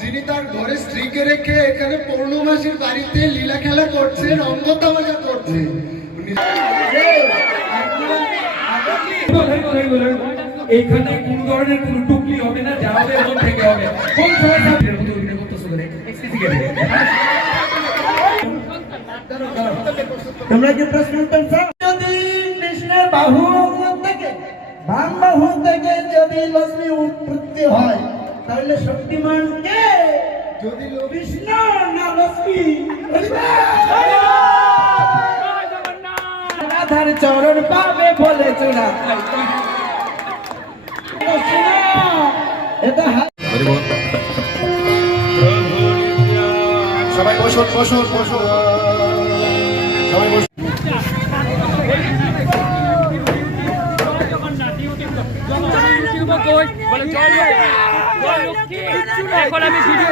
যিনি তার ঘরে স্ত্রীকে রেখে এখানে পৌর্ণমাসীর বাড়িতে লীলা খেলা করছে, রঙ্গ তামাশা করছে। এইখানে কোন ধরনের কোন টুকলি হবে না, যা হবে মন থেকে হবে। কোন সময় সাথে মতো অভিনয় করতেছো বলে তোমরা কি প্রশ্ন করছো? যদি কৃষ্ণের বাহু থেকে বাম বাহু থেকে যদি লক্ষ্মী উৎপত্তি হয় তাহলে শক্তিমান কে? যদি কৃষ্ণ না লক্ষ্মী? রাধার চরণ পাবে বলে চূড়া এটা সবাই বসুন বসুন বসুন, সবাই বসুন। এখন আমি ভিডিও